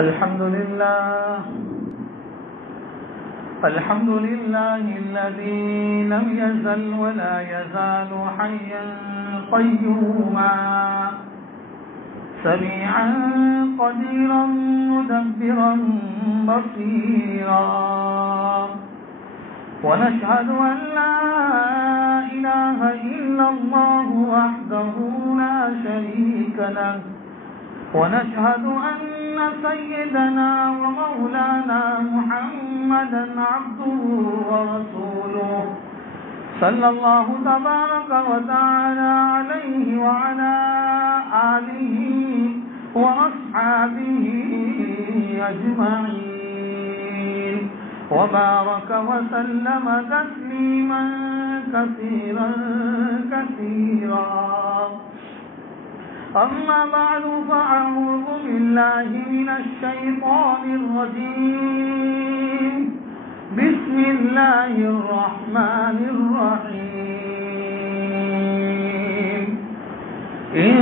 الحمد لله الذي لم يزل ولا يزال حيا قيوما سميعا قديرا مدبرا بصيرا ونشهد أن لا إله إلا الله وحده لا شريك له ونشهد أن سيدنا ومولانا محمدا عبده ورسوله صلى الله تبارك وتعالى عليه وعلى آله وأصحابه أجمعين وبارك وسلم تسليما كثيرا أما بعد فأعوذ بالله من الشيطان الرجيم بسم الله الرحمن الرحيم إن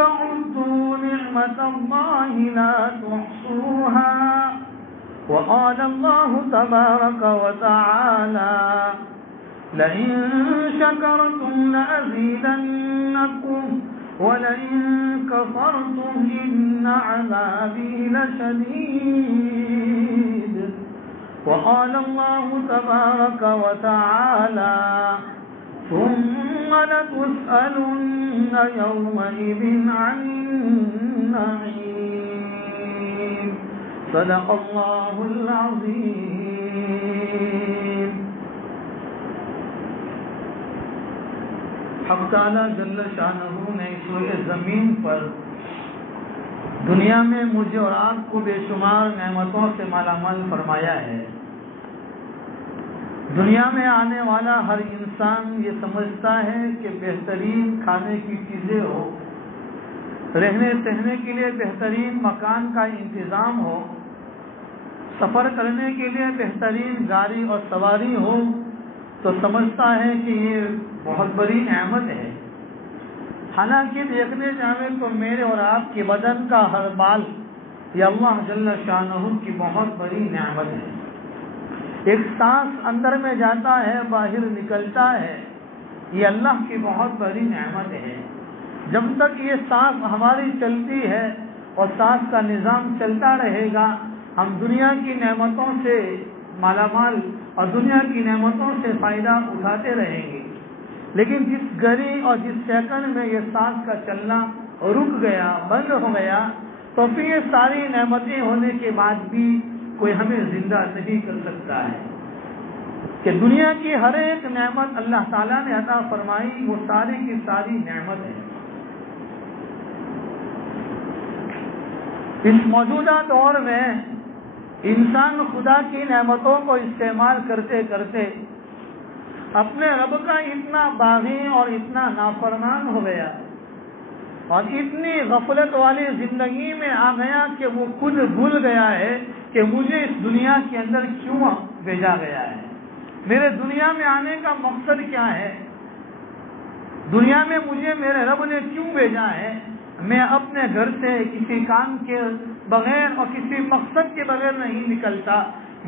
تعدوا نعمة الله لا تحصوها وقال الله تبارك وتعالى لئن شكرتم لأزيدنكم ولئن كفرتم إن عذابي لشديد وقال الله تبارك وتعالى ثم لتسألن يومئذ عن النعيم صدق الله العظيم. حق تعالی جل شانہ نے اس روئے زمین پر دنیا میں مجھے اور آپ کو بے شمار نعمتوں سے مالا مال فرمایا ہے. دنیا میں آنے والا ہر انسان یہ سمجھتا ہے کہ بہترین کھانے کی چیزیں ہو، رہنے سہنے کے لیے بہترین مکان کا انتظام ہو، سفر کرنے کے لیے بہترین گاڑی اور سواری ہو، تو سمجھتا ہے کہ یہ بہت بڑی نعمت ہے. حالانکہ دیکھنے جائیں تو میرے اور آپ کے بدن کا ہر بال یہ اللہ جل شانہ کی بہت بڑی نعمت ہے. ایک سانس اندر میں جاتا ہے باہر نکلتا ہے، یہ اللہ کی بہت بڑی نعمت ہے. جب تک یہ سانس ہماری چلتی ہے اور سانس کا نظام چلتا رہے گا، ہم دنیا کی نعمتوں سے مالا مال اور دنیا کی نعمتوں سے فائدہ اٹھاتے رہیں گے. لیکن جس گھڑی اور جس سیکنڈ میں یہ سانس کا چلنا رک گیا، بند ہو گیا، تو پھر یہ ساری نعمتیں ہونے کے بعد بھی کوئی ہمیں زندہ نہیں کر سکتا ہے. کہ دنیا کی ہر ایک نعمت اللہ تعالیٰ نے عطا فرمائی، وہ ساری کی ساری نعمت ہے. اس موجودہ دور میں انسان خدا کی نعمتوں کو استعمال کرتے کرتے اپنے رب کا اتنا باغی اور اتنا نافرمان ہو گیا اور اتنی غفلت والی زندگی میں آ گیا کہ وہ خود بھول گیا ہے کہ مجھے اس دنیا کے اندر کیوں بھیجا گیا ہے، میرے دنیا میں آنے کا مقصد کیا ہے، دنیا میں مجھے میرے رب نے کیوں بھیجا ہے. میں اپنے گھر سے کسی کام کے بغیر اور کسی مقصد کے بغیر نہیں نکلتا.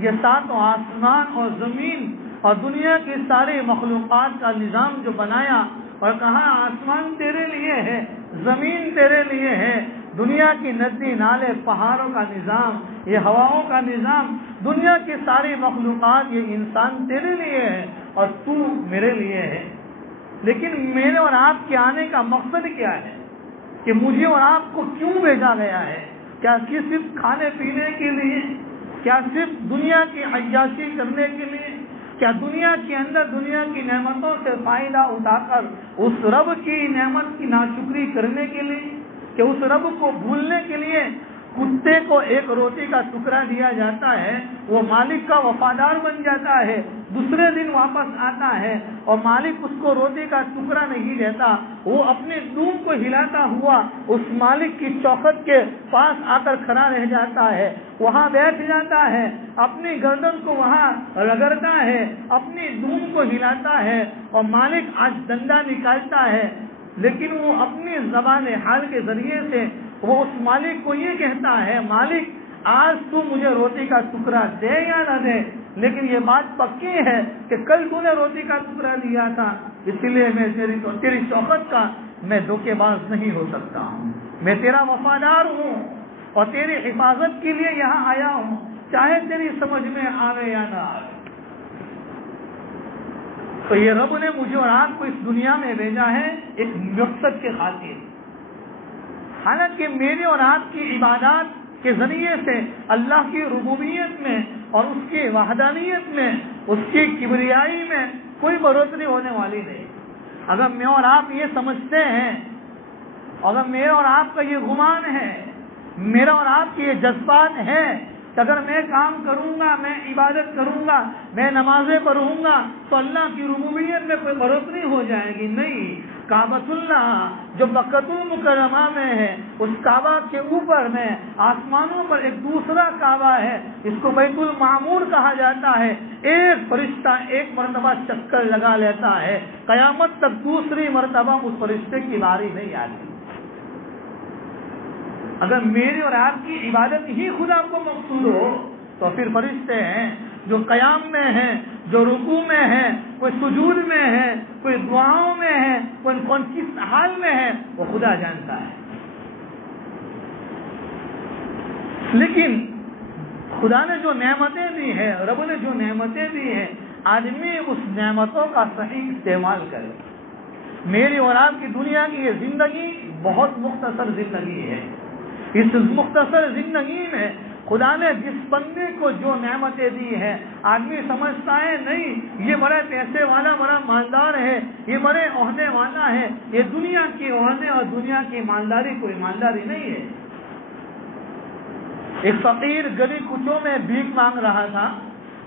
یہ ساتوں آسمان اور زمین اور دنیا کی ساری مخلوقات کا نظام جو بنایا اور کہا آسمان تیرے لیے ہے، زمین تیرے لیے ہے، دنیا کی ندی نالے پہاڑوں کا نظام، یہ ہواؤں کا نظام، دنیا کی ساری مخلوقات، یہ انسان تیرے لیے ہے اور تو میرے لیے ہے. لیکن میرے اور آپ کے آنے کا مقصد کیا ہے، کہ مجھے اور آپ کو کیوں بھیجا گیا ہے؟ کیا صرف کھانے پینے کے لیے؟ کیا صرف دنیا کی عیاشی کرنے کے لیے؟ کیا دنیا کے اندر دنیا کی نعمتوں سے فائدہ اٹھا کر اس رب کی نعمت کی ناشکری کرنے کے لیے؟ کہ اس رب کو بھولنے کے لیے کتے کو ایک روٹی کا ٹکڑا دیا جاتا ہے، وہ مالک کا وفادار بن جاتا ہے، دوسرے دن واپس آتا ہے اور مالک اس کو روٹی کا ٹکڑا نہیں دیتا، وہ اپنے دم کو ہلاتا ہوا اس مالک کی چوکھٹ کے پاس آ کر کھڑا رہ جاتا ہے، وہاں بیٹھ جاتا ہے، اپنی گردن کو وہاں رگڑتا ہے، اپنی دم کو ہلاتا ہے اور مالک آج ڈنڈا نکالتا ہے. لیکن وہ اپنی زبان حال کے ذریعے سے وہ اس مالک کو یہ کہتا ہے، مالک آج تو مجھے روٹی کا ٹکڑا دے یا نہ دے، لیکن یہ بات پکی ہے کہ کل تو نے روٹی کا ٹکڑا دیا تھا، اس لیے میں تیری شوقت کا میں دھوکے باز نہیں ہو سکتا ہوں، میں تیرا وفادار ہوں اور تیری حفاظت کے لیے یہاں آیا ہوں، چاہے تیری سمجھ میں آوے یا نہ آوے۔ تو یہ رب نے مجھے اور آپ کو اس دنیا میں بھیجا ہے ایک مقصد کے خاطر، حالانکہ میرے اور آپ کی عبادات کے ذریعے سے اللہ کی ربوبیت میں اور اس کی وحدانیت میں، اس کی کبریائی میں کوئی بڑھوتری ہونے والی نہیں۔ اگر میں اور آپ یہ سمجھتے ہیں، اگر میرا اور آپ کا یہ گمان ہے، میرا اور آپ کے یہ جذبات ہیں کہ اگر میں کام کروں گا، میں عبادت کروں گا، میں نمازیں پڑھوں گا تو اللہ کی ربوبیت میں کوئی بڑھوتری ہو جائے گی، نہیں۔ کعبۃ اللہ جو مکۃ المکرمہ میں ہے، اس کعبہ کے اوپر میں آسمانوں پر ایک دوسرا کعبہ ہے، اس کو بیت المعمور کہا جاتا ہے، ایک فرشتہ ایک مرتبہ چکر لگا لیتا ہے، قیامت تک دوسری مرتبہ اس فرشتے کی باری نہیں آتی۔ اگر میری اور آپ کی عبادت ہی خدا کو مقصود ہو تو پھر فرشتے ہیں جو قیام میں ہیں، جو رکوع میں ہیں، کوئی سجود میں ہے، کوئی دعاؤں میں ہے، کوئی کس حال میں ہے، وہ خدا جانتا ہے۔ لیکن خدا نے جو نعمتیں دی ہیں، رب نے جو نعمتیں دی ہیں، آدمی اس نعمتوں کا صحیح استعمال کرے۔ میری اور آپ کی دنیا کی یہ زندگی بہت مختصر زندگی ہے، اس مختصر زندگی میں خدا نے جس بندے کو جو نعمتیں دی ہیں، آدمی سمجھتا ہے نہیں یہ بڑے پیسے والا، بڑا مالدار ہے، یہ بڑے عہدے والا ہے، یہ دنیا کی عہدے اور دنیا کی مالداری کوئی مالداری نہیں ہے۔ ایک فقیر گلی کوچوں میں بھیک مانگ رہا تھا،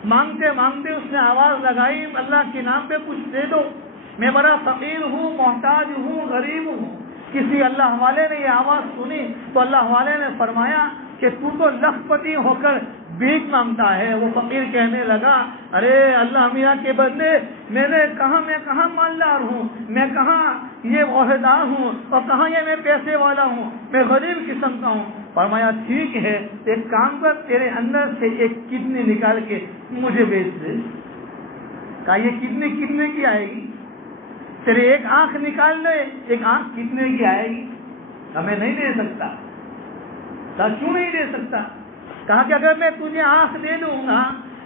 مانگتے مانگتے اس نے آواز لگائی، اللہ کے نام پہ کچھ دے دو، میں بڑا فقیر ہوں، محتاج ہوں، غریب ہوں۔ کسی اللہ والے نے یہ آواز سنی تو اللہ والے نے فرمایا کہ تو لکھ پتی ہو کر بھیک مانگتا ہے۔ وہ فقیر کہنے لگا، ارے اللہ میاں کے بدلے میں کہاں مالدار ہوں، میں کہاں یہ عہدیدار ہوں، اور کہاں یہ میں پیسے والا ہوں، میں غریب قسم کا ہوں۔ فرمایا ٹھیک ہے، ایک کام کر، تیرے اندر سے ایک کڈنی نکال کے مجھے بیچ دے۔ کہا یہ کڈنی کتنے کی آئے گی؟ تیرے ایک آنکھ نکال دے، ایک آنکھ کتنے کی آئے گی؟ کہا میں نہیں دے سکتا۔ کہا کیوں نہیں دے سکتا؟ کہا کہ اگر میں تجھے آنکھ دے دوں گا،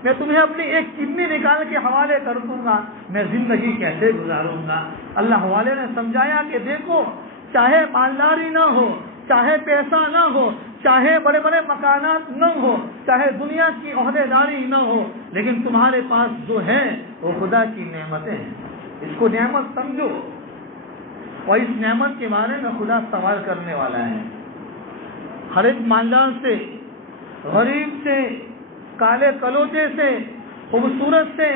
میں تمہیں اپنی ایک کڈنی نکال کے حوالے کر دوں گا، میں زندگی کیسے گزاروں گا؟ اللہ والے نے سمجھایا کہ دیکھو، چاہے مالداری نہ ہو، چاہے پیسہ نہ ہو، چاہے بڑے بڑے مکانات نہ ہو، چاہے دنیا کی عہدے داری نہ ہو، لیکن تمہارے پاس جو ہے وہ خدا کی نعمتیں ہیں، اس کو نعمت سمجھو، اور اس نعمت کے بارے میں خدا سوال کرنے والا ہے۔ ہر ایک مالدار سے، غریب سے، کالے کلوٹے سے، خوبصورت سے،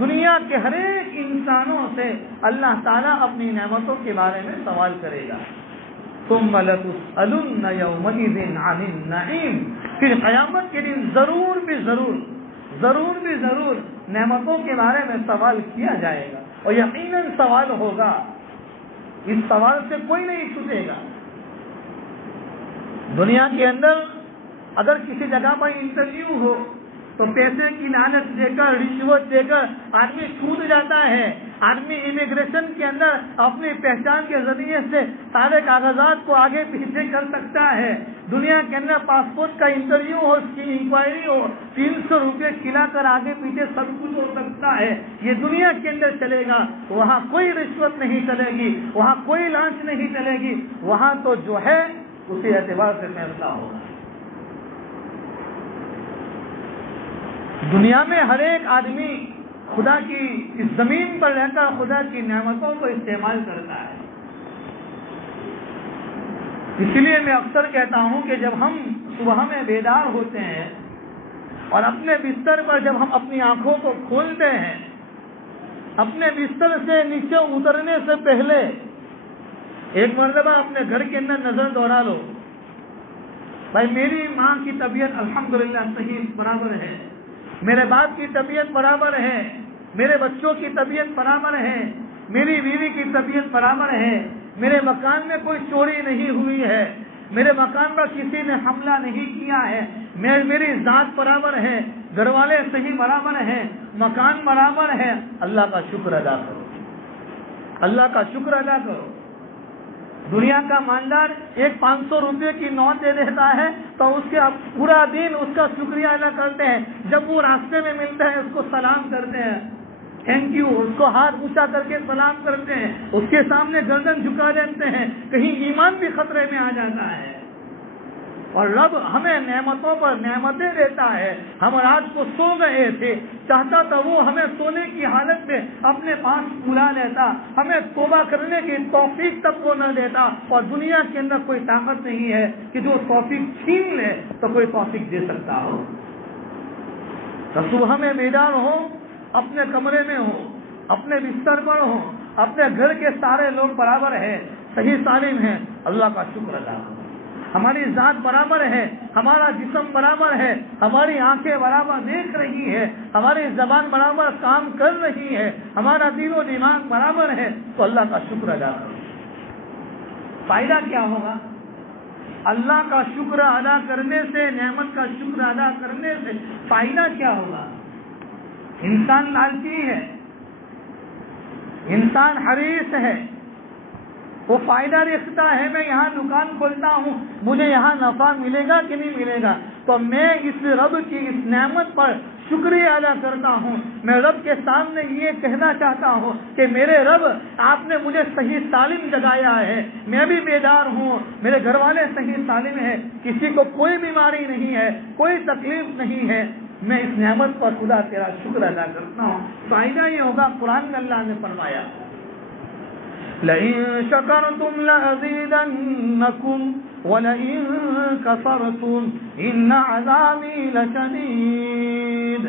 دنیا کے ہر ایک انسانوں سے اللہ تعالیٰ اپنی نعمتوں کے بارے میں سوال کرے گا۔ ثم لتسألن یومئذ عن النعیم، پھر قیامت کے دن ضرور بھی ضرور نعمتوں کے بارے میں سوال کیا جائے گا، اور یقیناً سوال ہوگا، اس سوال سے کوئی نہیں چھوٹے گا۔ دنیا کے اندر اگر کسی جگہ پر انٹرویو ہو تو پیسے کی لالچ دے کر، رشوت دے کر آدمی چھوٹ جاتا ہے۔ آدمی امیگریشن کے اندر اپنی پہچان کے ذریعے سے سارے کاغذات کو آگے پیچھے کر سکتا ہے۔ دنیا کے اندر پاسپورٹ کا انٹرویو ہو، اس کی انکوائری ہو، 300 روپے کھلا کر آگے پیچھے سب کچھ ہو سکتا ہے۔ یہ دنیا کے اندر چلے گا، وہاں کوئی رشوت نہیں چلے گی، وہاں کوئی لانچ نہیں چلے گی، وہاں تو جو ہے اسی اعتبار سے فیصلہ ہوگا۔ دنیا میں ہر ایک آدمی خدا کی اس زمین پر رہ کر خدا کی نعمتوں کو استعمال کرتا ہے۔ اسی لیے میں اکثر کہتا ہوں کہ جب ہم صبح میں بیدار ہوتے ہیں اور اپنے بستر پر جب ہم اپنی آنکھوں کو کھولتے ہیں، اپنے بستر سے نیچے اترنے سے پہلے ایک مرتبہ اپنے گھر کے اندر نظر دوڑا لو، بھائی میری ماں کی طبیعت الحمدللہ صحیح برابر ہے، میرے باپ کی طبیعت برابر ہے، میرے بچوں کی طبیعت برابر ہے، میری بیوی کی طبیعت برابر ہے، میرے مکان میں کوئی چوری نہیں ہوئی ہے، میرے مکان پر کسی نے حملہ نہیں کیا ہے، میری ذات برابر ہے، گھر والے صحیح برابر ہیں، مکان برابر ہے، اللہ کا شکر ادا کرو، اللہ کا شکر ادا کرو۔ دنیا کا مالدار ایک 500 روپے کی نوٹ دے دیتا ہے تو اس کے پورا دن اس کا شکریہ ادا کرتے ہیں، جب وہ راستے میں ملتا ہے اس کو سلام کرتے ہیں، تھینک یو، اس کو ہاتھ اونچا کر کے سلام کرتے ہیں، اس کے سامنے گردن جھکا دیتے ہیں، کہیں ایمان بھی خطرے میں آ جاتا ہے۔ اور رب ہمیں نعمتوں پر نعمتیں دیتا ہے۔ ہم رات کو سو گئے تھے، چاہتا تھا وہ ہمیں سونے کی حالت میں اپنے پاس بلا لیتا، ہمیں توبہ کرنے کی توفیق تک وہ نہ دیتا، اور دنیا کے اندر کوئی طاقت نہیں ہے کہ جو توفیق چھین لے تو کوئی توفیق دے سکتا ہو۔ تو صبح میں بیدار ہو، اپنے کمرے میں ہو، اپنے بستر پر ہو، اپنے گھر کے سارے لوگ برابر ہیں، صحیح سالم ہیں، اللہ کا شکر ادا کرو۔ ہماری ذات برابر ہے، ہمارا جسم برابر ہے، ہماری آنکھیں برابر دیکھ رہی ہے، ہماری زبان برابر کام کر رہی ہے، ہمارا دل و دماغ برابر ہے، تو اللہ کا شکر ادا کرو۔ فائدہ کیا ہوگا؟ اللہ کا شکر ادا کرنے سے، نعمت کا شکر ادا کرنے سے فائدہ کیا ہوگا؟ انسان لالچی ہے، انسان حریص ہے، وہ فائدہ رکھتا ہے، میں یہاں دکان کھولتا ہوں، مجھے یہاں نفع ملے گا کہ نہیں ملے گا، تو میں اس رب کی اس نعمت پر شکریہ ادا کرتا ہوں۔ میں رب کے سامنے یہ کہنا چاہتا ہوں کہ میرے رب، آپ نے مجھے صحیح سالم جگایا ہے، میں بھی بیدار ہوں، میرے گھر والے صحیح سالم ہیں، کسی کو کوئی بیماری نہیں ہے، کوئی تکلیف نہیں ہے، میں اس نعمت پر خدا تیرا شکر ادا کرتا ہوں۔ فائدہ یہ ہوگا، قرآن میں اللہ نے فرمایا لَإِن شَكَرْتُمْ لَأَزِيدَنَّكُمْ وَلَئِن كَفَرْتُمْ إِنَّ عَذَابِي لَشَدِيدٌ۔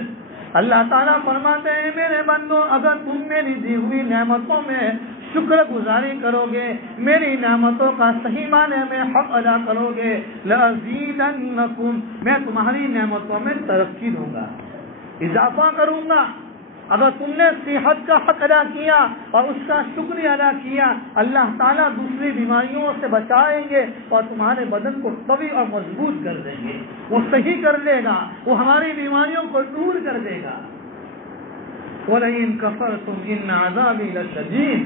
اللہ تعالیٰ فرماتے ہیں میرے بندو، اگر تم میری دی ہوئی نعمتوں میں شکر گزاری کرو گے، میری نعمتوں کا صحیح معنی میں حق ادا کرو گے، لَأَزِيدَنَّكُمْ، میں تمہاری نعمتوں میں ترقی دوں گا، اضافہ کروں گا۔ اگر تم نے صحت کا حق ادا کیا اور اس کا شکریہ ادا کیا، اللہ تعالیٰ دوسری بیماریوں سے بچائیں گے اور تمہارے بدن کو قوی اور مضبوط کر دیں گے، وہ صحیح کر دے گا، وہ ہماری بیماریوں کو دور کر دے گا۔ وَلَئِن كَفَرْتُمْ إِنَّ عَذَابِي لَشَدِيدٌ،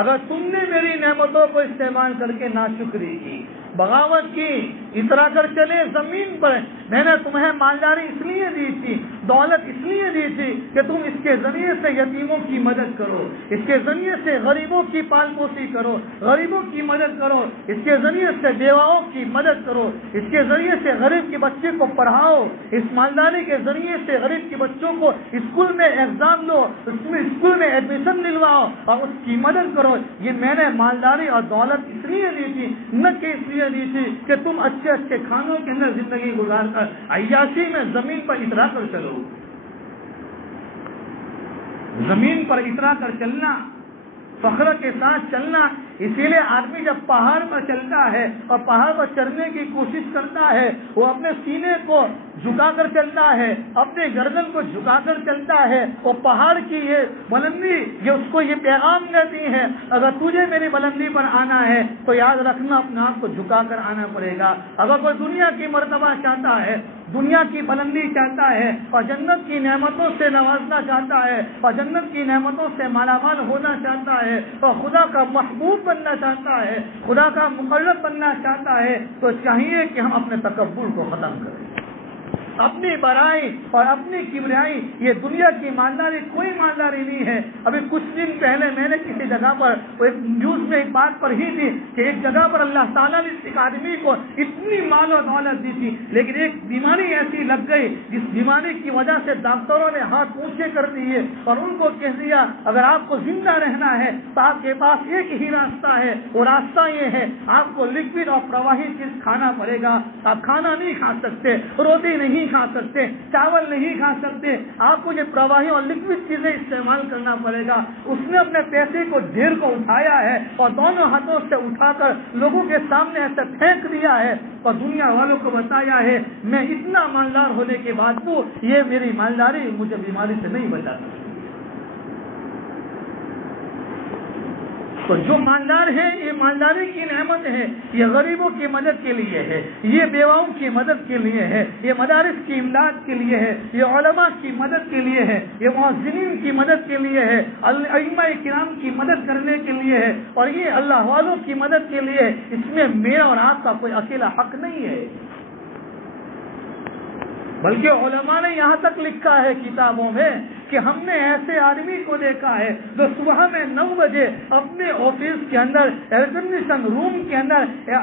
اگر تم نے میری نعمتوں کو استعمال کر کے ناشکری کی، بغاوت کی، اترا کر چلے زمین پر، میں نے تمہیں مالداری اس لیے دی تھی، دولت اس لیے دی تھی کہ تم اس کے ذریعے سے یتیموں کی مدد کرو، اس کے ذریعے سے غریبوں کی پال پوسی کرو، غریبوں کی مدد کرو، اس کے ذریعے سے بیواؤں کی مدد کرو، اس کے ذریعے سے غریب کے بچے کو پڑھاؤ، اس مالداری کے ذریعے سے غریب کے بچوں کو اسکول میں ایگزام دو، اسکول میں ایڈمیشن دلواؤ اور اس کی مدد کرو۔ یہ میں نے مالداری اور دولت اس لیے دی تھی، نہ کہ اس لیے دی تھی کہ تم اچھے اچھے کھانوں کے اندر زندگی گزار کر عیاشی میں زمین پر اترا کر چلو۔ زمین پر اترا کر چلنا، فخر کے ساتھ چلنا، اسی لیے آدمی جب پہاڑ پر چلتا ہے اور پہاڑ پر چڑھنے کی کوشش کرتا ہے، وہ اپنے سینے کو جھکا کر چلتا ہے، اپنے گردن کو جھکا کر چلتا ہے، وہ پہاڑ کی یہ بلندی یہ اس کو یہ پیغام دیتی ہے، اگر تجھے میری بلندی پر آنا ہے تو یاد رکھنا اپنے آپ کو جھکا کر آنا پڑے گا۔ اگر کوئی دنیا کی مرتبہ چاہتا ہے، دنیا کی بلندی چاہتا ہے اور جنت کی نعمتوں سے نوازنا چاہتا ہے اور جنت کی نعمتوں سے مالا مال ہونا چاہتا ہے اور خدا کا محبوب بننا چاہتا ہے، خدا کا مقرب بننا چاہتا ہے، تو چاہیے کہ ہم اپنے تکبر کو ختم کریں، اپنی بڑائی اور اپنی کبریائی۔ یہ دنیا کی مالداری کوئی مالداری نہیں ہے۔ ابھی کچھ دن پہلے میں نے کسی جگہ پر ایک نیوز میں ایک بات پڑھی تھی کہ ایک جگہ پر اللہ تعالیٰ نے ایک آدمی کو اتنی مال و دولت دی تھی، لیکن ایک بیماری ایسی لگ گئی جس بیماری کی وجہ سے ڈاکٹروں نے ہاتھ اونچے کر دیے اور ان کو کہہ دیا اگر آپ کو زندہ رہنا ہے تو آپ کے پاس ایک ہی راستہ ہے، وہ راستہ یہ ہے آپ کو لکوڈ اور پرواہی چیز کھانا پڑے گا۔ آپ کھانا نہیں کھا سکتے، روٹی نہیں کھا سکتے، چاول نہیں کھا سکتے، آپ کو یہ پرواہی اور لکوڈ چیزیں استعمال کرنا پڑے گا۔ اس نے اپنے پیسے کو ڈھیر کو اٹھایا ہے اور دونوں ہاتھوں سے اٹھا کر لوگوں کے سامنے ایسے پھینک دیا ہے اور دنیا والوں کو بتایا ہے میں اتنا مالدار ہونے کے بعد تو یہ میری مالداری مجھے بیماری سے نہیں بچا سکتی۔ تو جو مالدار ہے یہ مالداری کی نعمت ہے، یہ غریبوں کی مدد کے لیے ہے، یہ بیواؤں کی مدد کے لیے ہے، یہ مدارس کی امداد کے لیے ہے، یہ علماء کی مدد کے لیے ہے، یہ مؤذنین کی مدد کے لیے ہے، ائمہ کرام کی مدد کرنے کے لیے ہے، اور یہ اللہ والوں کی مدد کے لیے ہے۔ اس میں میرا اور آپ کا کوئی اکیلا حق نہیں ہے، بلکہ علماء نے یہاں تک لکھا ہے کتابوں میں کہ ہم نے ایسے آدمی کو دیکھا ہے جو صبح میں 9 بجے اپنے آفس کے اندر ایئر کنڈیشن روم کے اندر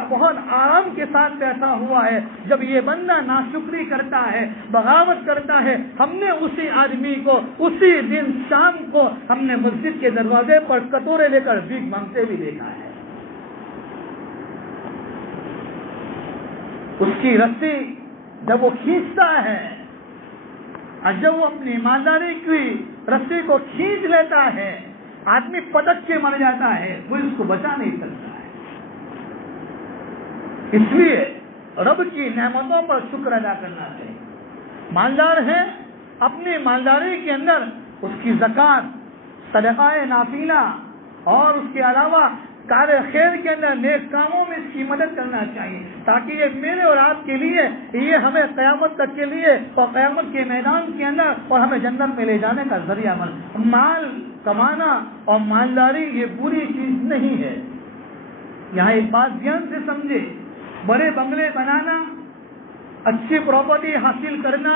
بہت آرام کے ساتھ بیٹھا ہوا ہے، جب یہ بندہ ناشکری کرتا ہے، بغاوت کرتا ہے، ہم نے اسی آدمی کو اسی دن شام کو ہم نے مسجد کے دروازے پر کٹورے لے کر بھیک مانگتے بھی دیکھا ہے۔ اس کی رسی جب وہ کھینچتا ہے اور جب وہ اپنی ایمانداری کی رسی کو کھینچ لیتا ہے، آدمی پٹک کے مر جاتا ہے، وہ اس کو بچا نہیں سکتا ہے۔ اس لیے رب کی نعمتوں پر شکر ادا کرنا چاہیے۔ مالدار ہے، اپنی مالداری کے اندر اس کی زکوٰۃ، صدقہ نافلہ اور اس کے علاوہ کار خیر کے اندر نیک کاموں میں اس کی مدد کرنا چاہیے، تاکہ یہ میرے اور آپ کے لیے، یہ ہمیں قیامت تک کے لیے اور قیامت کے میدان کے اندر اور ہمیں جنت میں لے جانے کا ذریعہ بن۔ مال کمانا اور مالداری یہ بری چیز نہیں ہے۔ یہاں ایک بات دھیان سے سمجھے، بڑے بنگلے بنانا، اچھی پراپرٹی حاصل کرنا،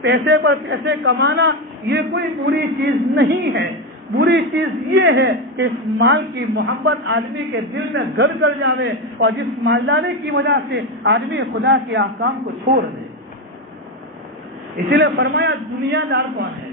پیسے پر پیسے کمانا یہ کوئی بری چیز نہیں ہے۔ بری چیز یہ ہے کہ اس مال کی محبت آدمی کے دل میں گھر کر جاوے اور جس مالداری کی وجہ سے آدمی خدا کے احکام کو چھوڑ دے۔ اسی لیے فرمایا دنیا دار کون ہے؟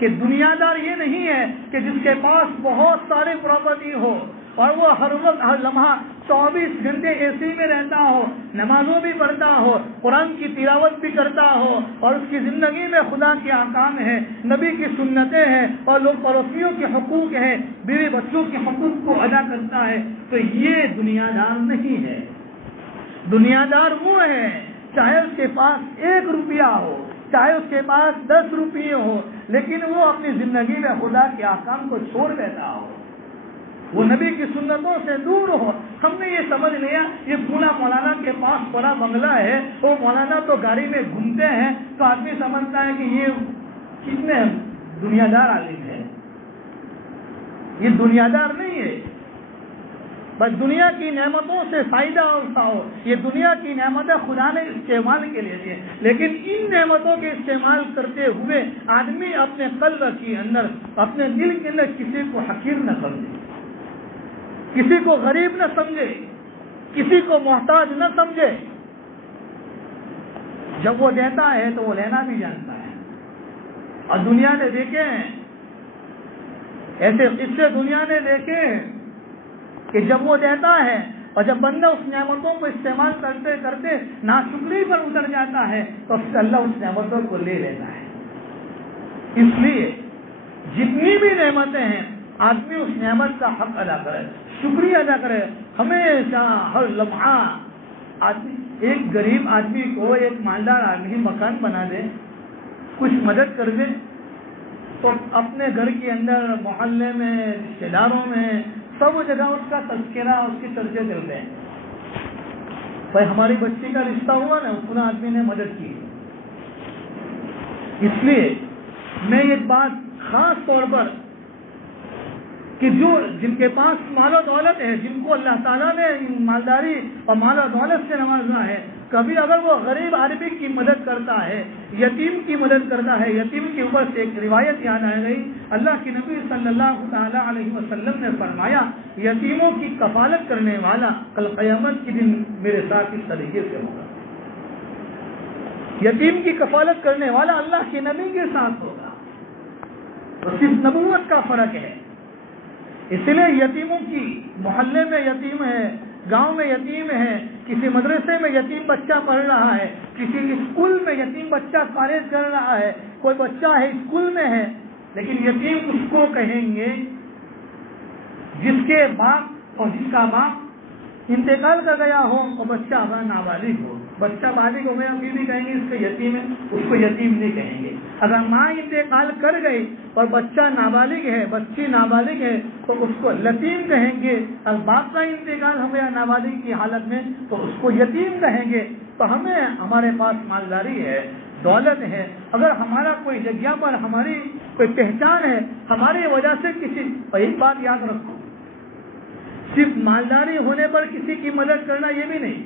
کہ دنیا دار یہ نہیں ہے کہ جس کے پاس بہت ساری پراپرٹی ہو اور وہ ہر وقت ہر لمحہ 24 گھنٹے اے سی میں رہتا ہو، نمازوں بھی پڑھتا ہو، قرآن کی تلاوت بھی کرتا ہو، اور اس کی زندگی میں خدا کے احکام ہیں، نبی کی سنتیں ہیں، اور لوگ پڑوسیوں کے حقوق ہیں، بیوی بچوں کے حقوق کو ادا کرتا ہے، تو یہ دنیا دار نہیں ہے۔ دنیا دار وہ ہے چاہے اس کے پاس 1 روپیہ ہو، چاہے اس کے پاس 10 روپیے ہو، لیکن وہ اپنی زندگی میں خدا کے احکام کو چھوڑ دیتا ہو، وہ نبی کی سنتوں سے دور ہو۔ ہم نے یہ سمجھ لیا یہ پورا مولانا کے پاس بڑا بنگلہ ہے، وہ مولانا تو گاڑی میں گھومتے ہیں، تو آدمی سمجھتا ہے کہ یہ کتنے دنیا دار عالم ہے۔ یہ دنیا دار نہیں ہے، بس دنیا کی نعمتوں سے فائدہ اٹھاؤ۔ یہ دنیا کی نعمتیں خدا نے استعمال کے لیے دی، لیکن ان نعمتوں کے استعمال کرتے ہوئے آدمی اپنے قلب کے اندر، اپنے دل کے اندر کسی کو حقیر نہ سمجھے، کسی کو غریب نہ سمجھے، کسی کو محتاج نہ سمجھے۔ جب وہ دیتا ہے تو وہ لینا بھی جانتا ہے، اور دنیا نے دیکھے ہیں ایسے قصے، دنیا نے دیکھے کہ جب وہ دیتا ہے اور جب بندہ اس نعمتوں کو استعمال کرتے کرتے ناشکری پر اتر جاتا ہے تو اللہ اس نعمتوں کو لے لیتا ہے۔ اس لیے جتنی بھی نعمتیں ہیں آدمی اس نعمت کا حق ادا کرے، شکریہ ادا کرے، ہمیشہ ہر لمحہ۔ آدمی ایک غریب آدمی کو ایک مالدار آدمی مکان بنا دے، کچھ مدد کر دے، تو اپنے گھر کے اندر، محلے میں، رشتے داروں میں، سب جگہ اس کا تذکرہ، اس کی چرچے چلتے ہیں۔ بھائی ہماری بچی کا رشتہ ہوا نا، اس آدمی نے مدد کی۔ اس لیے میں ایک بات خاص طور پر کہ جن کے پاس مال و دولت ہے، جن کو اللہ تعالیٰ نے مالداری اور مال و دولت سے نوازا ہے، کبھی اگر وہ غریب آدمی کی مدد کرتا ہے، یتیم کی مدد کرتا ہے، یتیم کے اوپر سے ایک روایت یاد آ گئی، اللہ کے نبی صلی اللہ تعالیٰ علیہ وسلم نے فرمایا یتیموں کی کفالت کرنے والا کل قیامت کے دن میرے ساتھ اس طریقے سے ہوگا۔ یتیم کی کفالت کرنے والا اللہ کے نبی کے ساتھ ہوگا، تو صرف نبوت کا فرق ہے۔ اس لیے یتیموں کی، محلے میں یتیم ہے، گاؤں میں یتیم ہے، کسی مدرسے میں یتیم بچہ پڑھ رہا ہے، کسی اسکول میں یتیم بچہ کالج کر رہا ہے، کوئی بچہ ہے اسکول میں ہے، لیکن یتیم اس کو کہیں گے جس کے باپ اور جس کا باپ انتقال کر گیا ہو اور بچہ اب نابالغ ہو۔ بچہ بالغ ہو گیا پھر بھی کہیں گے اس کو یتیم ہے، اس کو یتیم نہیں کہیں گے۔ اگر ماں انتقال کر گئی اور بچہ نابالغ ہے، بچی نابالغ ہے، تو اس کو یتیم کہیں گے. اگر باپ کا انتقال ہو گیا نابالغ کی حالت میں تو اس کو یتیم کہیں گے. تو ہمارے پاس مالداری ہے، دولت ہے، اگر ہمارا کوئی جگہ پر ہماری کوئی پہچان ہے، ہماری وجہ سے ایک بات یاد رکھو، صرف مالداری ہونے پر کسی کی مدد کرنا یہ بھی نہیں.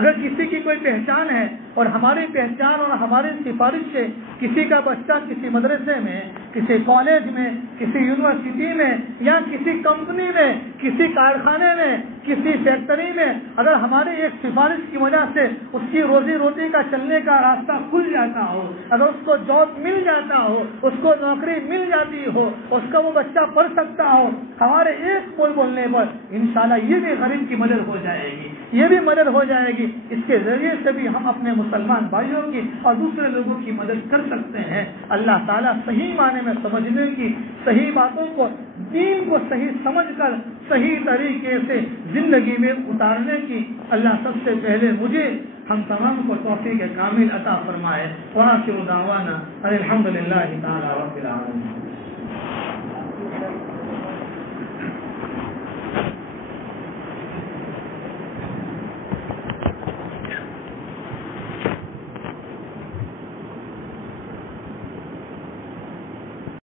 اگر کسی کی کوئی پہچان ہے اور ہماری پہچان اور ہماری سفارش سے کسی کا بچہ کسی مدرسے میں، کسی کالج میں، کسی یونیورسٹی میں یا کسی کمپنی میں، کسی کارخانے میں، کسی فیکٹری میں، اگر ہماری ایک سفارش کی وجہ سے اس کی روزی روٹی کا چلنے کا راستہ کھل جاتا ہو، اگر اس کو جاب مل جاتا ہو، اس کو نوکری مل جاتی ہو، اس کا وہ بچہ پڑھ سکتا ہو، ہمارے ایک بول بولنے پر انشاءاللہ یہ بھی غریب کی مدد ہو جائے گی، یہ بھی مدد ہو جائے گی. اس کے ذریعے سے بھی ہم اپنے مسلمان بھائیوں کی اور دوسرے لوگوں کی مدد کر سکتے ہیں. اللہ تعالیٰ صحیح معنی میں سمجھنے کی، صحیح باتوں کو، دین کو صحیح سمجھ کر صحیح طریقے سے زندگی میں اتارنے کی اللہ سب سے پہلے مجھے ہم تمام کو توفیق کامل عطا فرمائے. وآخر دعوانا الحمدللہ تعالی رب العالمین.